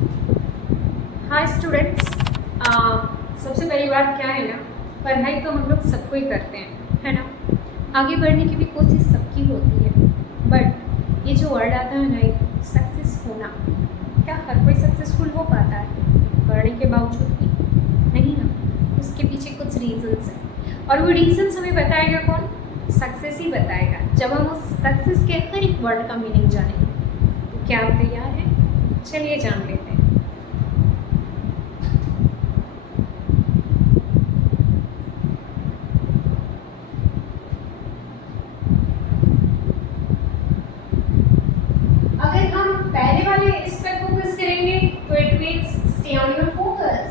Hi students. सबसे पहली बात क्या है ना, पढ़ाई तो हम लोग सबको ही करते हैं, है ना। आगे बढ़ने की भी कोशिश सबकी होती है, बट ये जो वर्ड आता है ना, एक सक्सेस होना, क्या हर कोई सक्सेसफुल हो पाता है पढ़ने के बावजूद भी? नहीं ना। उसके पीछे कुछ रीजंस हैं, और वो रीजंस हमें बताएगा कौन? सक्सेस ही बताएगा, जब हम उस सक्सेस के हर एक वर्ड का मीनिंग जानेंगे। तो क्या आप तैयार हैं? चलिए जान लेते हैं। अगर हम पहले वाले इस पर फोकस करेंगे तो it means stay on your focus.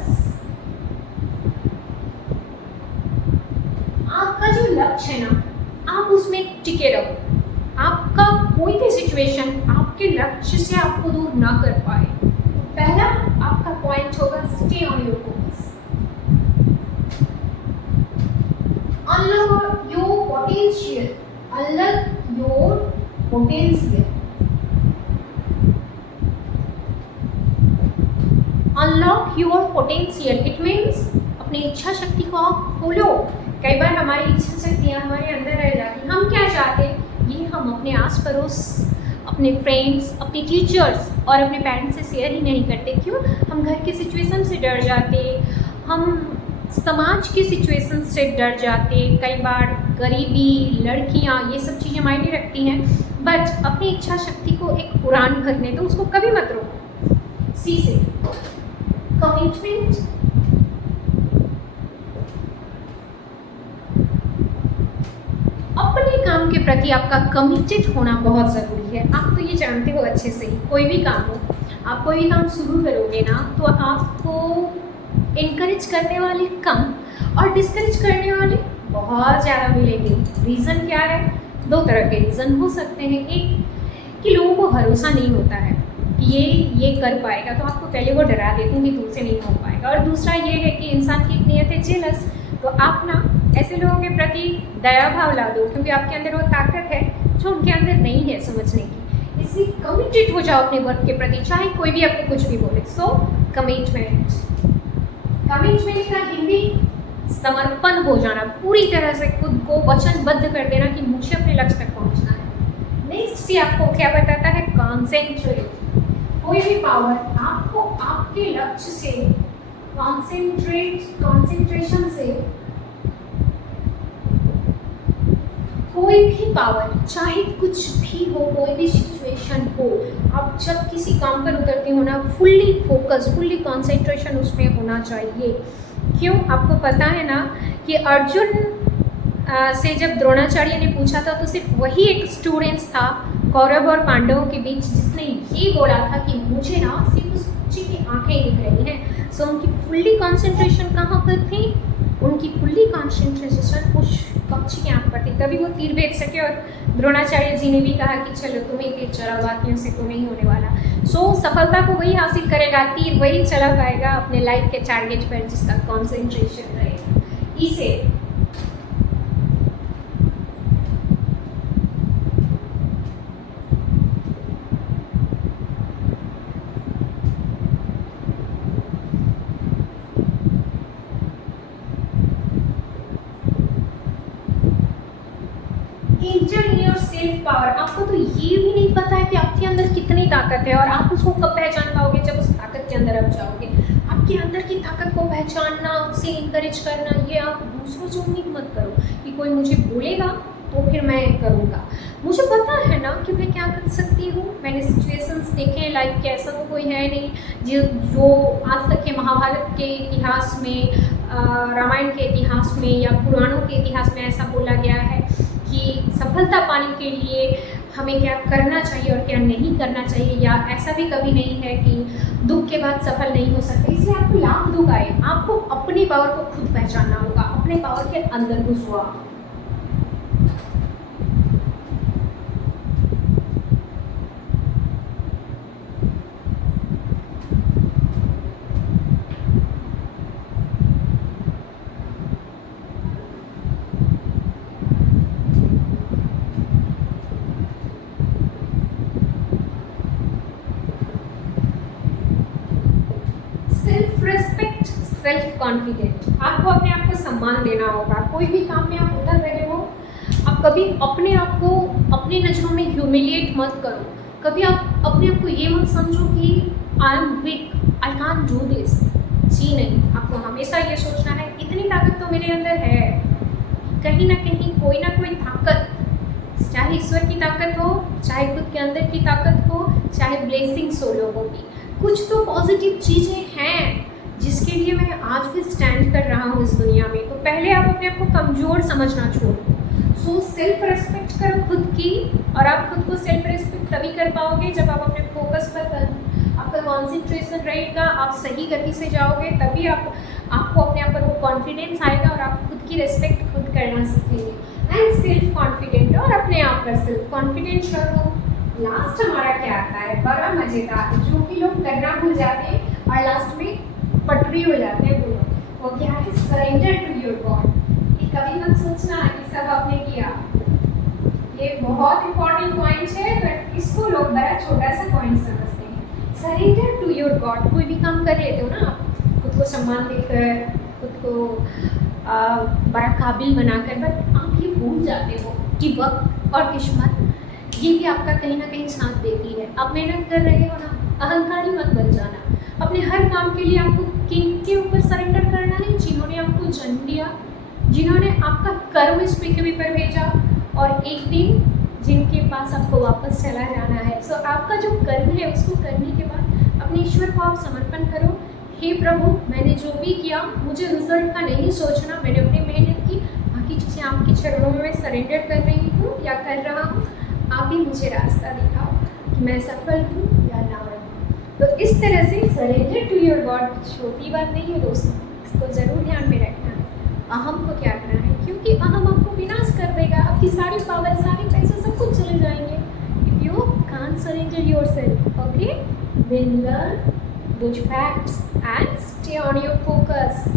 आपका जो लक्ष्य है ना, आप उसमें टिके रहो। आपका कोई भी सिचुएशन आपके लक्ष्य से आपको दूर ना कर पाए। पहला आपका पॉइंट होगा stay on your focus. Unlock your potential. Unlock your potential. Unlock your potential it means अपनी इच्छा शक्ति को आप खोलो। कई बार हमारी इच्छा शक्तियाँ हमारे अंदर रह जाती। हम क्या चाहते हैं, ये हम अपने आस पड़ोस, अपने फ्रेंड्स, अपने टीचर्स और अपने पेरेंट्स से शेयर ही नहीं करते। क्यों? हम घर के सिचुएशन से डर जाते, हम समाज की सिचुएशन से डर जाते। कई बार गरीबी, लड़कियाँ, ये सब चीज़ें मायने रखती हैं। बट अपनी इच्छा शक्ति को एक उड़ान भरने दो, उसको कभी मत रोको। सी से कमिटमेंट, अपने काम के प्रति आपका कमिटेड होना बहुत ज़रूरी है। आप तो ये जानते हो अच्छे से ही, कोई भी काम हो, आप कोई भी काम शुरू करोगे ना, तो आपको इनकरेज करने वाले कम और डिस्करेज करने वाले बहुत ज़्यादा मिलेंगे। रीज़न क्या है? दो तरह के रीज़न हो सकते हैं। एक कि लोगों को भरोसा नहीं होता है कि ये कर पाएगा, तो आपको पहले वो डरा देते हैं कि तुमसे नहीं हो पाएगा। और दूसरा ये है कि इंसान की एक नियत है जेलस। तो आप ना ऐसे लोगों के प्रति दया भाव ला दो, क्योंकि आपके अंदर वो ताकत है जो उनके अंदर नहीं है समझने की। इसलिए कमिटेड हो जाओ अपने वर्क के प्रति, चाहे कोई भी आपको कुछ भी बोले। सो कमिटमेंट। कमिटमेंट का हिंदी समर्पण हो जाना, पूरी तरह से खुद को वचनबद्ध कर देना कि मुझे अपने लक्ष्य तक पहुंचना है। नेक्स्ट सी आपको क्या बताता है? कॉन्सेंट्रेट। कोई भी पावर आपको आपके लक्ष्य से कंसंट्रेशन से, कोई भी पावर, चाहे कुछ भी हो, कोई भी सिचुएशन हो, आप जब किसी काम पर उतरते हो ना, फुल्ली फोकस, फुल्ली कंसंट्रेशन उसमें होना चाहिए। क्यों? आपको पता है ना कि अर्जुन से जब द्रोणाचार्य ने पूछा था, तो सिर्फ वही एक स्टूडेंट्स था कौरव और पांडवों के बीच जिसने ये बोला था कि मुझे ना सिर्फ उस बच्चे की आंखें दिख रही हैं। सो उनकी फुल्ली कंसंट्रेशन कहाँ पर थी? उनकी फुल्ली कंसंट्रेशन उस पक्षी की आंख पर थी, तभी वो तीर भेज सके। और द्रोणाचार्य जी ने भी कहा कि चलो तुम्हें तीर चलाओ, बाकियों से तो नहीं होने वाला। सो सफलता को वही हासिल करेगा, तीर वही चला पाएगा अपने लाइफ के टारगेट पर जिसका कॉन्सेंट्रेशन रहेगा। इसे inter in your self power. आपको तो ये भी नहीं पता है कि आपके अंदर कितनी ताकत है, और आप उसको कब पहचान पाओगे? जब उस ताकत के अंदर आप जाओगे। आपके अंदर की ताकत को पहचानना, उसे इंकरेज करना, ये आप दूसरों से उम्मीद मत करो कि कोई मुझे बोलेगा तो फिर मैं करूँगा। मुझे पता है ना कि मैं क्या कर सकती हूँ। मैंने सिचुएशंस देखे हैं लाइफ के, ऐसा तो कोई है नहीं जो आज तक के महाभारत के इतिहास में, रामायण के इतिहास में या पुराणों के इतिहास में ऐसा बोला गया है कि सफलता पाने के लिए हमें क्या करना चाहिए और क्या नहीं करना चाहिए, या ऐसा भी कभी नहीं है कि दुख के बाद सफल नहीं हो सकते। इसलिए आपको लाख दुख आए, आपको अपनी पावर को खुद पहचानना होगा, अपने पावर के अंदर घुसो। Self confident. आपको अपने आप को सम्मान देना होगा। कोई भी काम में आप उतर रहे हो, आप कभी अपने आप को अपनी नज़रों में ह्यूमिलिएट मत करो। कभी आप अपने आप को ये मत समझो कि I am weak, I can't do this. जी नहीं, आपको हमेशा ये सोचना है इतनी ताकत तो मेरे अंदर है। कहीं ना कहीं कोई ना कोई ताकत, चाहे ईश्वर की ताकत हो, चाहे खुद के अंदर की ताकत हो, चाहे ब्लेसिंग्स हो लोगों की, कुछ तो पॉजिटिव चीज़ें हैं जिसके लिए मैं आज भी स्टैंड कर रहा हूँ इस दुनिया में। तो पहले आप अपने आप को कमज़ोर समझना छोड़ दो। सो सेल्फ रेस्पेक्ट करो खुद की, और आप खुद को सेल्फ रेस्पेक्ट तभी कर पाओगे जब आप अपने फोकस पर आपका कॉन्सेंट्रेशन रहेगा, आप सही गति से जाओगे, तभी आपको अपने आप पर वो कॉन्फिडेंस आएगा और आप खुद की रेस्पेक्ट खुद करना सीखेंगे। एंड सेल्फ कॉन्फिडेंट, और अपने आप पर सेल्फ कॉन्फिडेंट रहो। लास्ट हमारा क्या आता है, बड़ा मज़ेदार, जो कि लोग करना भूल जाते हैं और लास्ट में पटरी हो जाते हैं वो क्या है, सरेंडर टू योर गॉड। ये कभी मत सोचना कि सब आपने किया। ये बहुत इंपॉर्टेंट पॉइंट है, बट इसको लोग बड़ा छोटा सा पॉइंट समझते हैं। Surrender to your god. कोई भी काम कर लेते हो ना आप, खुद को सम्मान देकर, खुद को बड़ा काबिल बनाकर, बट आप ये भूल जाते हो कि वक्त और किस्मत ये भी आपका कहीं ना कहीं साथ देती है। आप मेहनत कर रहे हो ना, अहंकारी मत बन जाना। अपने हर काम के लिए आपको किंग के ऊपर सरेंडर करना है, जिन्होंने आपको जन्म दिया, जिन्होंने आपका कर्म इस पृथ्वी पर भेजा, और एक दिन जिनके पास आपको वापस चला जाना है। सो आपका जो कर्म है उसको करने के बाद अपने ईश्वर को आप समर्पण करो। हे प्रभु, मैंने जो भी किया मुझे रिजल्ट का नहीं सोचना, मैंने अपनी मेहनत की, बाकी चीज़ें आपके चरणों में मैं सरेंडर कर रही हूँ या कर रहा हूँ। आप ही मुझे रास्ता दिखाओ कि मैं सफल हूँ या ना हूँ। तो इस तरह से सरेंडर टू योर गॉड छोटी बात नहीं है दोस्तों, इसको ज़रूर ध्यान में रखना है। अहम को क्या करना है, क्योंकि अहम आपको विनाश कर देगा। आपकी सारी पावर, सारे पैसे सब कुछ चले जाएंगे। If you can't surrender yourself, okay, then learn those facts and stay on your focus.